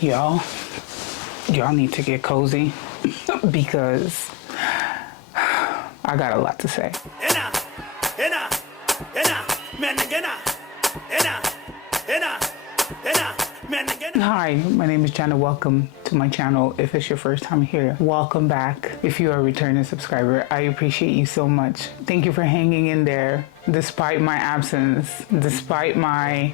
Y'all need to get cozy because I got a lot to say. Hi, my name is Djena. Welcome to my channel. If it's your first time here, welcome back. If you are a returning subscriber, I appreciate you so much. Thank you for hanging in there despite my absence, despite my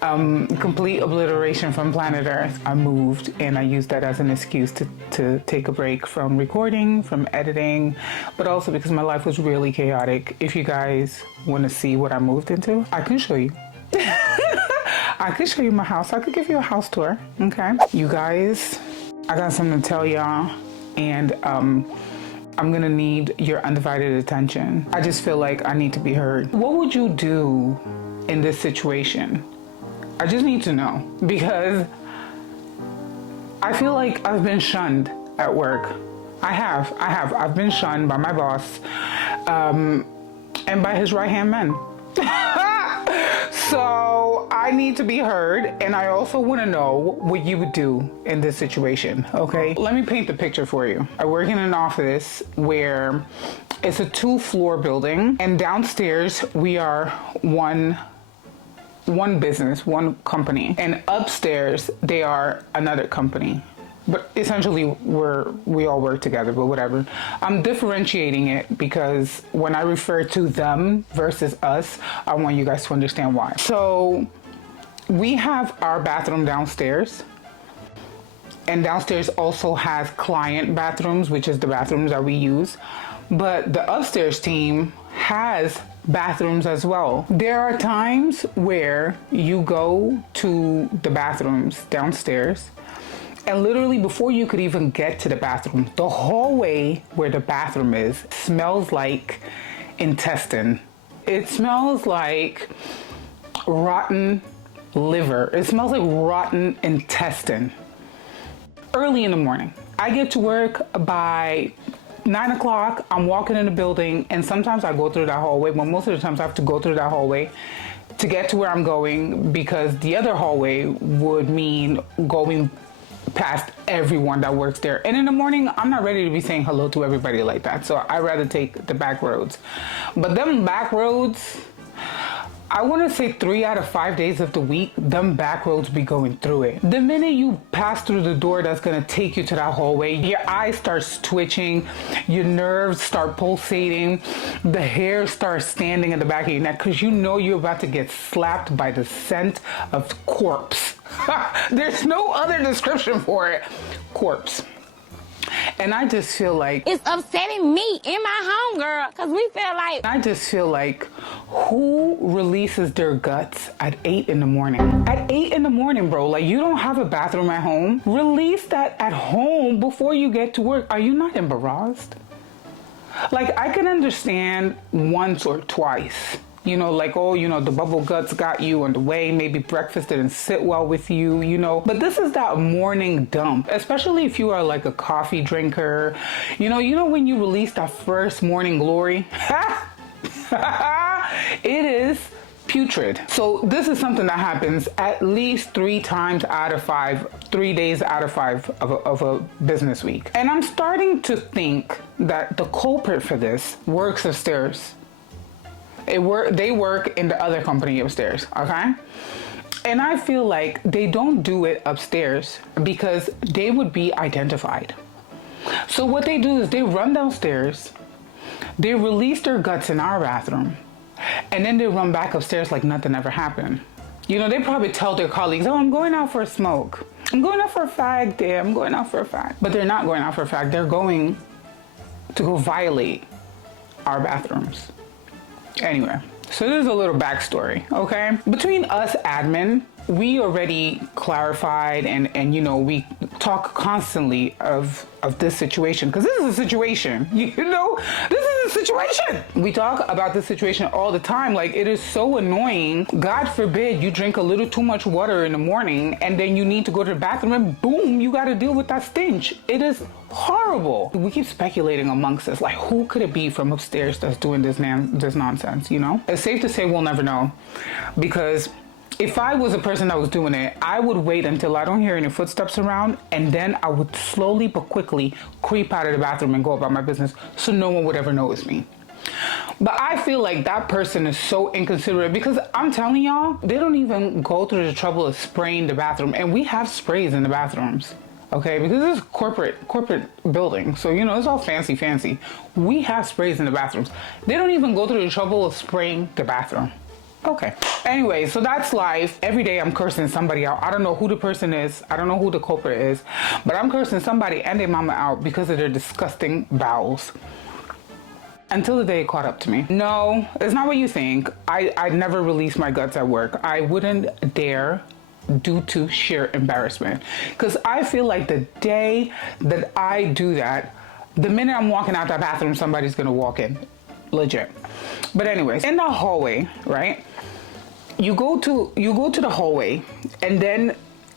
complete obliteration from planet Earth. I moved and I used that as an excuse to take a break from recording, from editing, but also because my life was really chaotic. If you guys want to see what I moved into, I can show you. I could show you my house. I could give you a house tour, okay? You guys, I got something to tell y'all, and I'm gonna need your undivided attention. I just feel like I need to be heard. What would you do in this situation? I just need to know, because I feel like I've been shunned at work. I've been shunned by my boss, and by his right-hand man. So I need to be heard, and I also want to know what you would do in this situation, okay? Let me paint the picture for you. I work in an office where it's a 2-floor building, and downstairs we are one business, one company, and upstairs they are another company. But essentially, we all work together, but whatever. I'm differentiating it because when I refer to them versus us, I want you guys to understand why. So we have our bathroom downstairs, and downstairs also has client bathrooms, which is the bathrooms that we use. But the upstairs team has bathrooms as well. There are times where you go to the bathrooms downstairs, and literally before you could even get to the bathroom, the hallway where the bathroom is smells like intestine. It smells like rotten liver. It smells like rotten intestine. Early in the morning. I get to work by 9 o'clock. I'm walking in the building, and sometimes I go through that hallway, but most of the times I have to go through that hallway to get to where I'm going, because the other hallway would mean going past everyone that works there. And in the morning, I'm not ready to be saying hello to everybody like that. So I'd rather take the back roads. But them back roads, I want to say 3 out of 5 days of the week, them back roads be going through it. The minute you pass through the door that's going to take you to that hallway, your eyes start twitching, your nerves start pulsating, the hair starts standing in the back of your neck, because you know you're about to get slapped by the scent of corpse. There's no other description for it. Corpse. And I just feel like it's upsetting me in my home, girl, because we feel like I just feel like, who releases their guts at 8 in the morning? At 8 in the morning, bro. Like, you don't have a bathroom at home. Release that at home before you get to work. Are you not embarrassed? Like, I can understand once or twice. You know, like, oh, you know, the bubble guts got you on the way. Maybe breakfast didn't sit well with you, you know. But this is that morning dump, especially if you are like a coffee drinker. You know when you release that first morning glory? It is putrid. So this is something that happens at least 3 times out of 5, 3 days out of 5 of a business week. And I'm starting to think that the culprit for this works upstairs. They work in the other company upstairs, okay? And I feel like they don't do it upstairs because they would be identified. So what they do is they run downstairs, they release their guts in our bathroom, and then they run back upstairs like nothing ever happened. You know, they probably tell their colleagues, oh, I'm going out for a smoke. I'm going out for a fag, dear. I'm going out for a fag. But they're not going out for a fag. They're going to go violate our bathrooms. Anyway, so there's a little backstory, okay? Between us admin, we already clarified and you know, we talk constantly of this situation, because this is a situation, you know, this is a situation. We talk about this situation all the time. Like, it is so annoying. God forbid you drink a little too much water in the morning and then you need to go to the bathroom and boom, you got to deal with that stench. It is horrible. We keep speculating amongst us, like, who could it be from upstairs that's doing this nonsense, you know? It's safe to say we'll never know, because If I was a person that was doing it, I would wait until I don't hear any footsteps around, and then I would slowly but quickly creep out of the bathroom and go about my business so no one would ever notice me. But I feel like that person is so inconsiderate, because I'm telling y'all, they don't even go through the trouble of spraying the bathroom. And we have sprays in the bathrooms, okay? Because this is corporate building. So, you know, it's all fancy. We have sprays in the bathrooms. They don't even go through the trouble of spraying the bathroom. Okay. Anyway, so that's life. Every day I'm cursing somebody out. I don't know who the person is. I don't know who the culprit is. But I'm cursing somebody and their mama out because of their disgusting bowels. Until the day it caught up to me. No, it's not what you think. I never release my guts at work. I wouldn't dare, due to sheer embarrassment. Because I feel like the day that I do that, the minute I'm walking out that bathroom, somebody's gonna walk in. Legit. But anyways, in the hallway, right? You go to the hallway, and then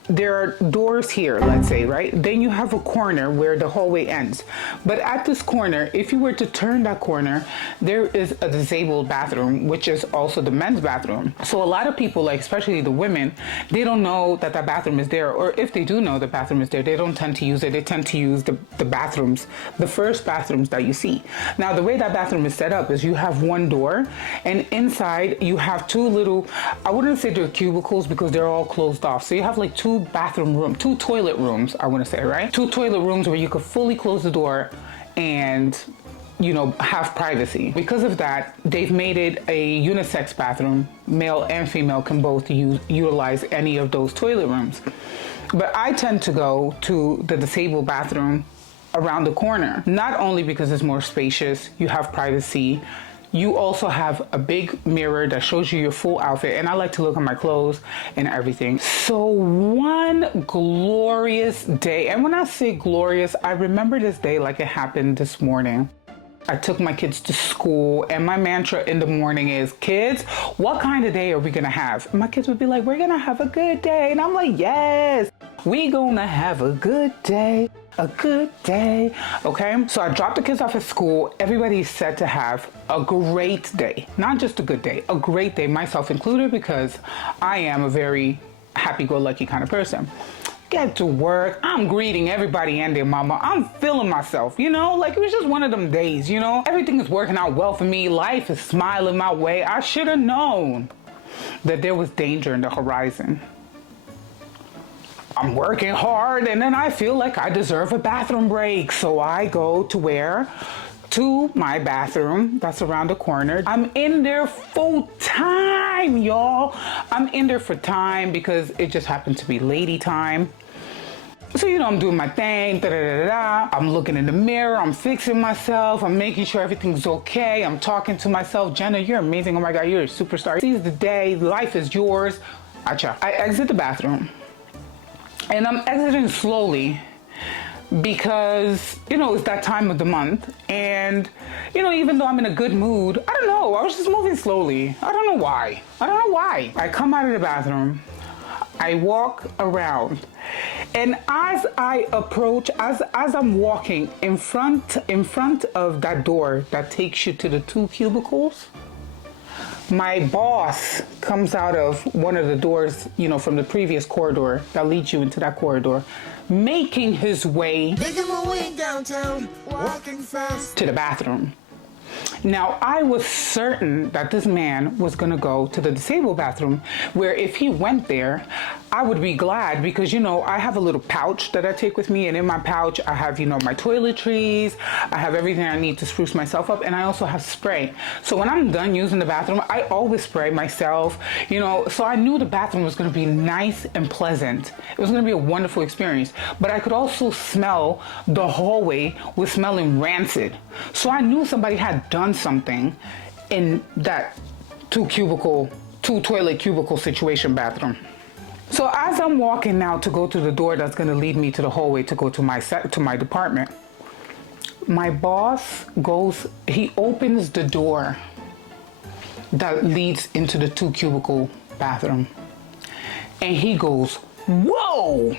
there are doors here, let's say, right? Then you have a corner where the hallway ends. But at this corner, if you were to turn that corner, there is a disabled bathroom, which is also the men's bathroom. So a lot of people, like especially the women, they don't know that that bathroom is there. Or if they do know the bathroom is there, they don't tend to use it. They tend to use the bathrooms, the first bathrooms that you see. Now, the way that bathroom is set up is you have one door, and inside you have two little, I wouldn't say they're cubicles because they're all closed off. So you have like two toilet rooms, I want to say, right? Two toilet rooms where you could fully close the door and, you know, have privacy. Because of that, they've made it a unisex bathroom. Male and female can both utilize any of those toilet rooms. But I tend to go to the disabled bathroom around the corner, not only because it's more spacious, you have privacy, you also have a big mirror that shows you your full outfit, and I like to look at my clothes and everything. So one glorious day, and when I say glorious, I remember this day like it happened this morning. I took my kids to school, and my mantra in the morning is, kids, what kind of day are we gonna have? And my kids would be like, we're gonna have a good day. And I'm like, yes, we gonna have a good day. A good day. Okay, so I dropped the kids off at school. Everybody's set to have a great day, not just a good day, a great day, myself included, because I am a very happy-go-lucky kind of person. Get to work, I'm greeting everybody and their mama. I'm feeling myself, you know, like it was just one of them days, you know. Everything is working out well for me. Life is smiling my way. I should have known that there was danger in the horizon. I'm working hard, and then I feel like I deserve a bathroom break. So I go to where? To my bathroom that's around the corner. I'm in there full time, y'all. I'm in there for time because it just happened to be lady time. So, you know, I'm doing my thing, I'm looking in the mirror, I'm fixing myself, I'm making sure everything's okay. I'm talking to myself, Jenna, you're amazing. Oh my God, you're a superstar. Seize the day, life is yours. Acha. I exit the bathroom. And I'm exiting slowly because, you know, it's that time of the month. And, you know, even though I'm in a good mood, I don't know, I was just moving slowly. I don't know why. I come out of the bathroom, I walk around, and as I approach, as I'm walking in front of that door that takes you to the two cubicles, my boss comes out of one of the doors, you know, from the previous corridor that leads you into that corridor, making his way downtown, walking fast to the bathroom. Now, I was certain that this man was gonna go to the disabled bathroom, where if he went there, I would be glad because, you know, I have a little pouch that I take with me, and in my pouch, I have, you know, my toiletries, I have everything I need to spruce myself up, and I also have spray. So when I'm done using the bathroom, I always spray myself, you know, so I knew the bathroom was gonna be nice and pleasant. It was gonna be a wonderful experience, but I could also smell the hallway was smelling rancid. So I knew somebody had done something in that two toilet cubicle situation bathroom. So as I'm walking now to go to the door that's going to lead me to the hallway to go to my department, my boss he opens the door that leads into the two cubicle bathroom, and he goes, "Whoa!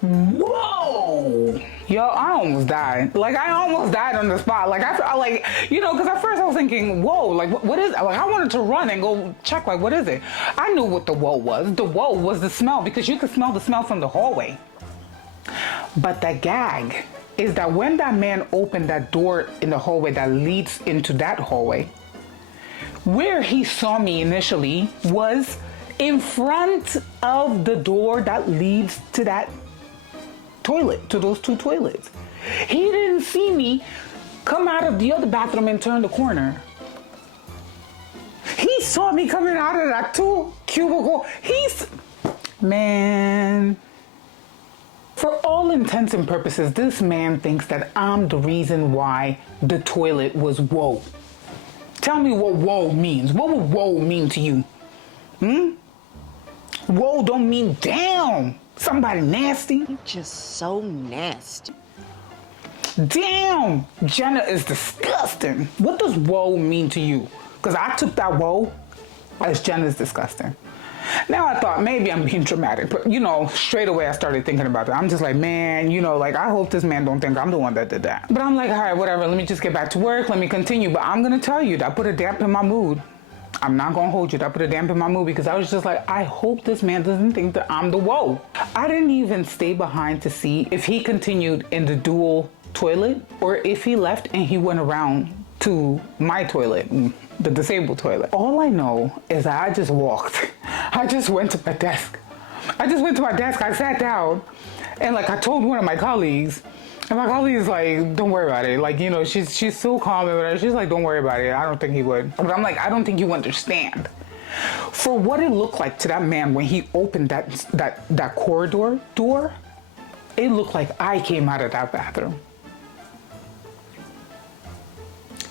Whoa!" Yo, I almost died. Like, I almost died on the spot. Like, I like, you know, because at first I was thinking, whoa, like, what is it? Like, I wanted to run and go check, like, what is it? I knew what the whoa was. The whoa was the smell, because you could smell the smell from the hallway. But the gag is that when that man opened that door in the hallway that leads into that hallway, where he saw me initially was in front of the door that leads to that toilet, to those two toilets. He didn't see me come out of the other bathroom and turn the corner. He saw me coming out of that two cubicle. Man. For all intents and purposes, this man thinks that I'm the reason why the toilet was whoa. Tell me what whoa means. What would whoa mean to you? Whoa don't mean damn. Somebody nasty. You're just so nasty. Damn, Djena is disgusting. What does whoa mean to you? Because I took that whoa as Djena's disgusting. Now I thought maybe I'm being dramatic, but you know, straight away I started thinking about that. I'm just like, man, you know, like I hope this man don't think I'm the one that did that. But I'm like, all right, whatever, let me just get back to work, let me continue. But I'm gonna tell you, that put a damp in my mood. I'm not gonna hold you, that put a damp in my mood, because I was just like, I hope this man doesn't think that I'm the whoa. I didn't even stay behind to see if he continued in the dual toilet or if he left and he went around to my toilet, the disabled toilet. All I know is that I just walked. I just went to my desk. I sat down, and like I told one of my colleagues, and my colleague is like, don't worry about it. Like, you know, she's so calm and whatever. She's like, don't worry about it. I don't think he would. But I'm like, I don't think you understand. For what it looked like to that man when he opened that corridor door, it looked like I came out of that bathroom.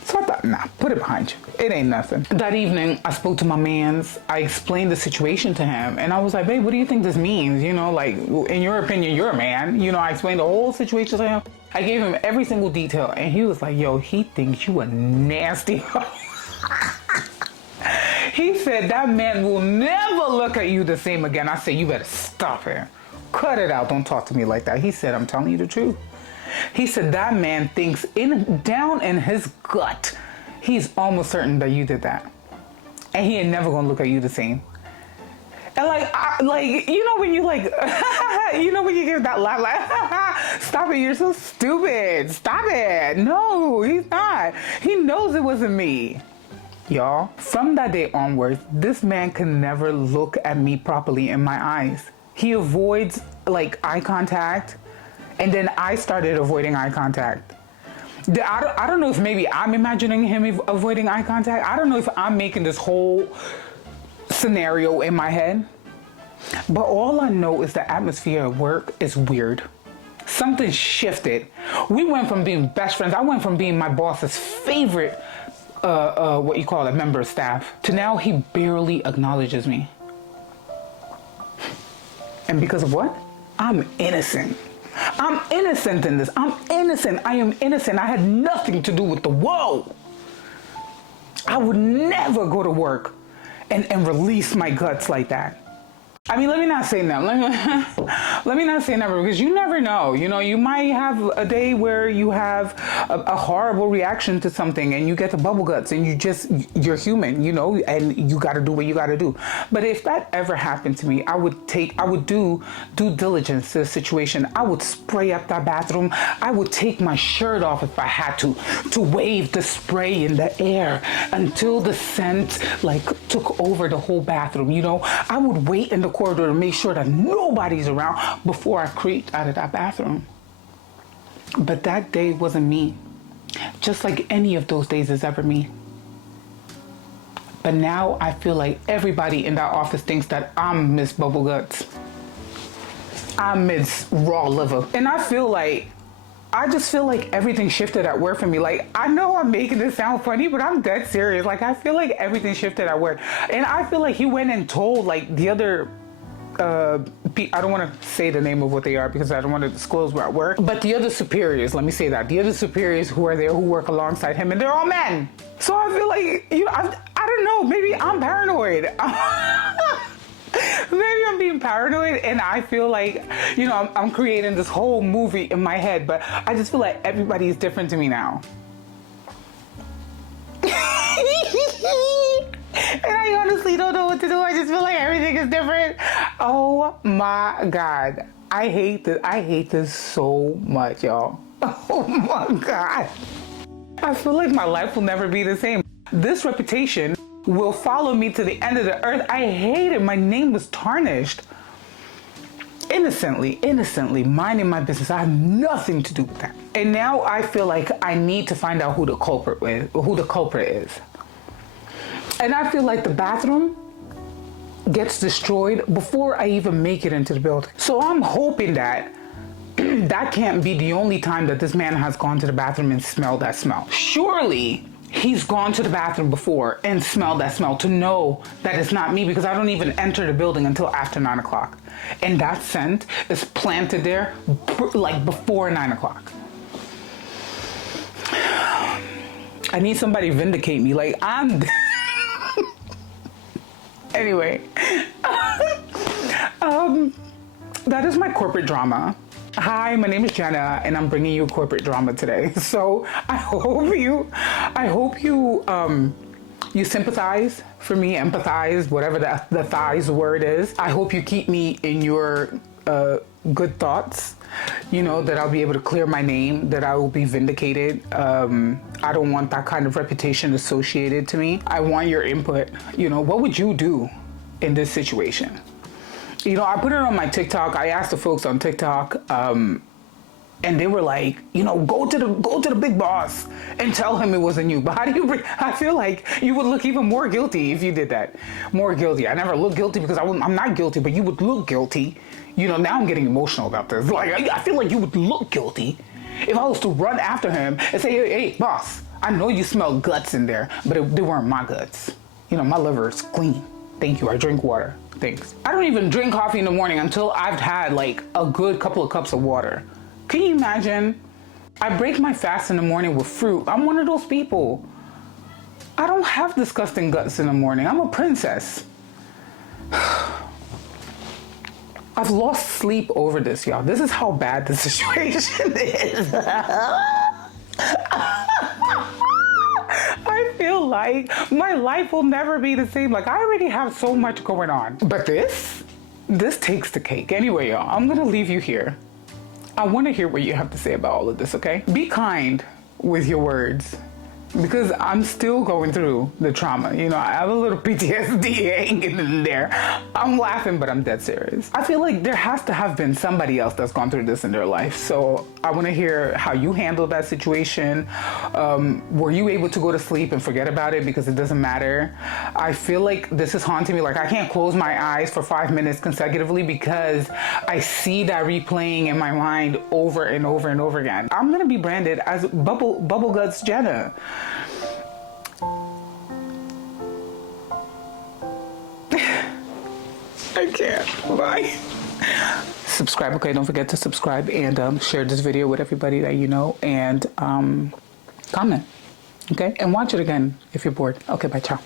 So I thought, nah, put it behind you. It ain't nothing. That evening, I spoke to my mans. I explained the situation to him. And I was like, babe, what do you think this means? You know, like, in your opinion, you're a man. You know, I explained the whole situation to him. I gave him every single detail. And he was like, yo, he thinks you a nasty. He said, that man will never look at you the same again. I said, you better stop it. Cut it out. Don't talk to me like that. He said, I'm telling you the truth. He said that man thinks down in his gut, he's almost certain that you did that. And he ain't never gonna look at you the same. And like, you know when you like, you know when you give that laugh, like, stop it, you're so stupid. Stop it. No, he's not. He knows it wasn't me. Y'all, from that day onwards, this man can never look at me properly in my eyes. He avoids like eye contact. And then I started avoiding eye contact. I don't know if maybe I'm imagining him avoiding eye contact. I don't know if I'm making this whole scenario in my head. But all I know is the atmosphere at work is weird. Something shifted. We went from being best friends. I went from being my boss's favorite, member of staff, to now he barely acknowledges me. And because of what? I'm innocent. I'm innocent in this. I'm innocent. I am innocent. I had nothing to do with the whoa. I would never go to work and release my guts like that. I mean, let me not say never. Let me not say never, because you never know. You know, you might have a day where you have a horrible reaction to something and you get the bubble guts and you're human, you know, and you got to do what you got to do. But if that ever happened to me, I would do due diligence to the situation. I would spray up that bathroom. I would take my shirt off if I had to wave the spray in the air until the scent like took over the whole bathroom. You know, I would wait in the corridor to make sure that nobody's around before I creeped out of that bathroom. But that day wasn't me, just like any of those days is ever me. But now I feel like everybody in that office thinks that I'm Miss Bubble Guts. I'm Miss Raw Liver. And I just feel like everything shifted at work for me. Like, I know I'm making this sound funny, but I'm dead serious. Like, I feel like everything shifted at work. And I feel like he went and told like the other I don't want to say the name of what they are because I don't want to disclose where I work, but the other superiors, let me say that, the other superiors who are there, who work alongside him, and they're all men. So I feel like, you know, I don't know, maybe I'm paranoid. Maybe I'm being paranoid and I feel like, you know, I'm creating this whole movie in my head, but I just feel like everybody is different to me now. And I honestly don't know what to do. I just feel like everything is different. Oh my God. I hate this so much, y'all. Oh my God. I feel like my life will never be the same. This reputation will follow me to the end of the earth. I hate it. My name was tarnished. Innocently, minding my business. I have nothing to do with that. And now I feel like I need to find out who the culprit is. And I feel like the bathroom gets destroyed before I even make it into the building. So I'm hoping that that can't be the only time that this man has gone to the bathroom and smelled that smell. Surely he's gone to the bathroom before and smelled that smell to know that it's not me, because I don't even enter the building until after 9 o'clock. And that scent is planted there like before 9 o'clock. I need somebody to vindicate me. Like, I'm... Anyway. That is my corporate drama. Hi, my name is Djena, and I'm bringing you corporate drama today. So I hope you sympathize for me, empathize, whatever the thighs word is. I hope you keep me in your good thoughts. You know, that I'll be able to clear my name, that I will be vindicated. I don't want that kind of reputation associated to me. I want your input. You know, what would you do in this situation? You know, I put it on my TikTok. I asked the folks on TikTok, and they were like, you know, go to the big boss and tell him it wasn't you. But how do you bring? I feel like you would look even more guilty if you did that. More guilty. I never look guilty because I'm not guilty, but you would look guilty. You know, now I'm getting emotional about this. Like, I feel like you would look guilty if I was to run after him and say, hey, boss, I know you smell guts in there, but they weren't my guts. You know, my liver is clean. Thank you. I drink water. Thanks. I don't even drink coffee in the morning until I've had like a good couple of cups of water. Can you imagine? I break my fast in the morning with fruit. I'm one of those people. I don't have disgusting guts in the morning. I'm a princess. I've lost sleep over this, y'all. This is how bad the situation is. I feel like my life will never be the same. Like, I already have so much going on. But this takes the cake. Anyway, y'all, I'm gonna leave you here. I wanna hear what you have to say about all of this, okay? Be kind with your words, because I'm still going through the trauma. You know, I have a little PTSD hanging in there. I'm laughing, but I'm dead serious. I feel like there has to have been somebody else that's gone through this in their life. So I want to hear how you handled that situation. Were you able to go to sleep and forget about it because it doesn't matter? I feel like this is haunting me. Like, I can't close my eyes for 5 minutes consecutively because I see that replaying in my mind over and over and over again. I'm going to be branded as Bubble Guts Djena. I can't. Bye. Subscribe, okay? Don't forget to subscribe and share this video with everybody that you know, and comment, okay? And watch it again if you're bored. Okay, bye, ciao.